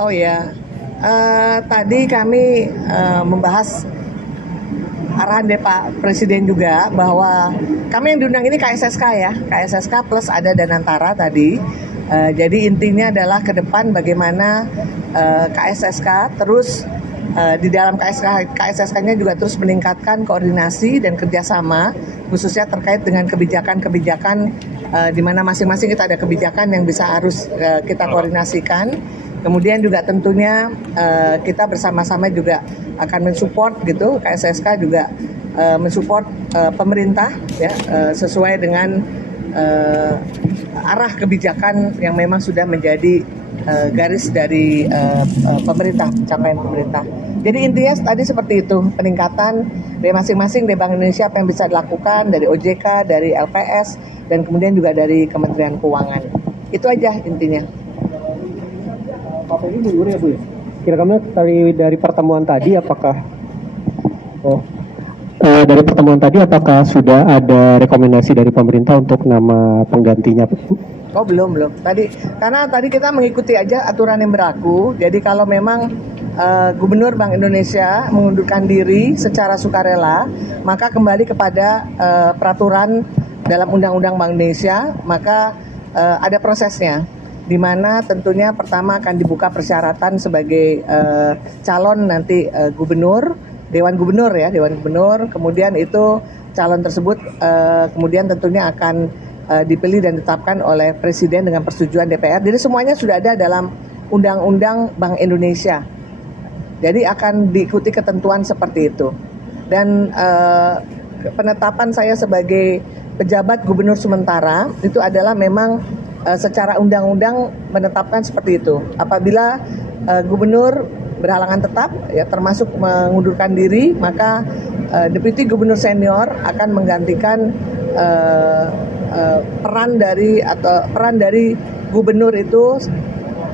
Oh ya, tadi kami membahas arahan dari Pak Presiden juga bahwa kami yang diundang ini KSSK ya, KSSK plus ada Danantara tadi. Jadi intinya adalah ke depan bagaimana KSSK terus di dalam KSSK-nya juga terus meningkatkan koordinasi dan kerjasama khususnya terkait dengan kebijakan-kebijakan di mana masing-masing kita ada kebijakan yang harus kita koordinasikan. Kemudian juga tentunya kita bersama-sama juga akan mensupport gitu, KSSK juga mensupport pemerintah ya sesuai dengan arah kebijakan yang memang sudah menjadi garis dari pemerintah, capaian pemerintah. Jadi intinya tadi seperti itu, peningkatan dari masing-masing dari Bank Indonesia apa yang bisa dilakukan dari OJK, dari LPS, dan kemudian juga dari Kementerian Keuangan. Itu aja intinya. Pak Ferry mundur ya Bu ya? Kira-kira dari pertemuan tadi apakah dari pertemuan tadi apakah sudah ada rekomendasi dari pemerintah untuk nama penggantinya? Oh belum. Karena tadi kita mengikuti aja aturan yang berlaku. Jadi kalau memang Gubernur Bank Indonesia mengundurkan diri secara sukarela, maka kembali kepada peraturan dalam Undang-Undang Bank Indonesia, maka ada prosesnya. Di mana tentunya pertama akan dibuka persyaratan sebagai calon nanti gubernur, Dewan Gubernur, kemudian itu calon tersebut kemudian tentunya akan dipilih dan ditetapkan oleh Presiden dengan persetujuan DPR. Jadi semuanya sudah ada dalam Undang-Undang Bank Indonesia. Jadi akan diikuti ketentuan seperti itu. Dan penetapan saya sebagai pejabat gubernur sementara itu adalah memang secara undang-undang menetapkan seperti itu. Apabila gubernur berhalangan tetap, ya termasuk mengundurkan diri, maka deputi gubernur senior akan menggantikan peran dari gubernur itu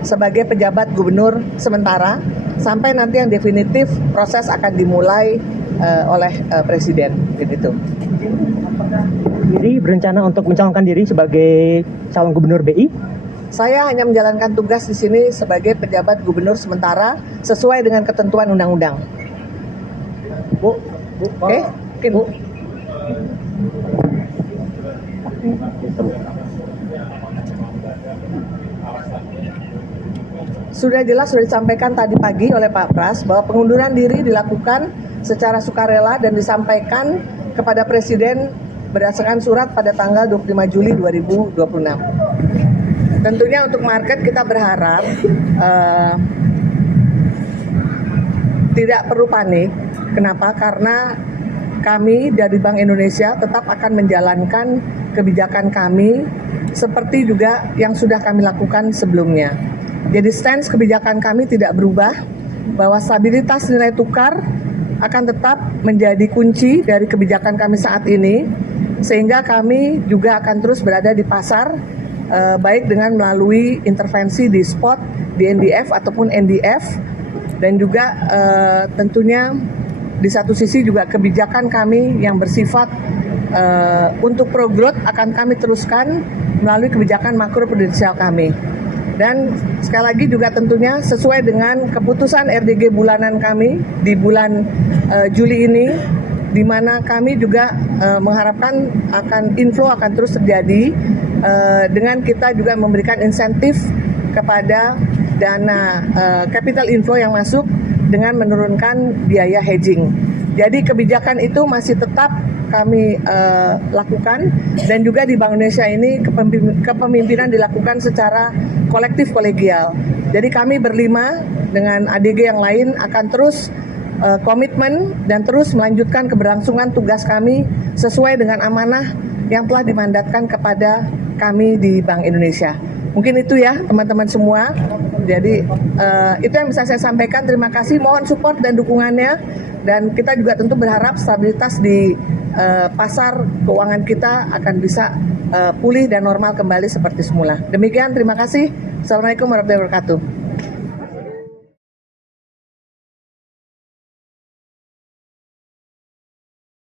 sebagai pejabat gubernur sementara sampai nanti yang definitif proses akan dimulai oleh Presiden, gitu. Jadi berencana untuk mencalonkan diri sebagai calon gubernur BI? Saya hanya menjalankan tugas di sini sebagai pejabat gubernur sementara sesuai dengan ketentuan undang-undang. Bu. Mungkin Bu. Sudah jelas, sudah disampaikan tadi pagi oleh Pak Pras bahwa pengunduran diri dilakukan secara sukarela dan disampaikan kepada Presiden berdasarkan surat pada tanggal 25 Juli 2026. Tentunya untuk market kita berharap tidak perlu panik. Kenapa? Karena kami dari Bank Indonesia tetap akan menjalankan kebijakan kami seperti juga yang sudah kami lakukan sebelumnya. Jadi stance kebijakan kami tidak berubah, bahwa stabilitas nilai tukar akan tetap menjadi kunci dari kebijakan kami saat ini, sehingga kami juga akan terus berada di pasar, baik dengan melalui intervensi di spot, di NDF ataupun NDF, dan juga tentunya di satu sisi juga kebijakan kami yang bersifat untuk pro growth akan kami teruskan melalui kebijakan makro prudensial kami. Dan sekali lagi juga tentunya sesuai dengan keputusan RDG bulanan kami di bulan Juli ini, di mana kami juga mengharapkan inflow akan terus terjadi dengan kita juga memberikan insentif kepada dana capital inflow yang masuk dengan menurunkan biaya hedging. Jadi kebijakan itu masih tetap kami lakukan, dan juga di Bank Indonesia ini kepemimpinan dilakukan secara kolektif kolegial. Jadi kami berlima dengan ADG yang lain akan terus komitmen dan terus melanjutkan keberlangsungan tugas kami sesuai dengan amanah yang telah dimandatkan kepada kami di Bank Indonesia. Mungkin itu ya teman-teman semua. Jadi itu yang bisa saya sampaikan. Terima kasih, mohon support dan dukungannya. Dan kita juga tentu berharap stabilitas di pasar keuangan kita akan bisa pulih dan normal kembali seperti semula. Demikian, terima kasih. Assalamualaikum warahmatullahi wabarakatuh.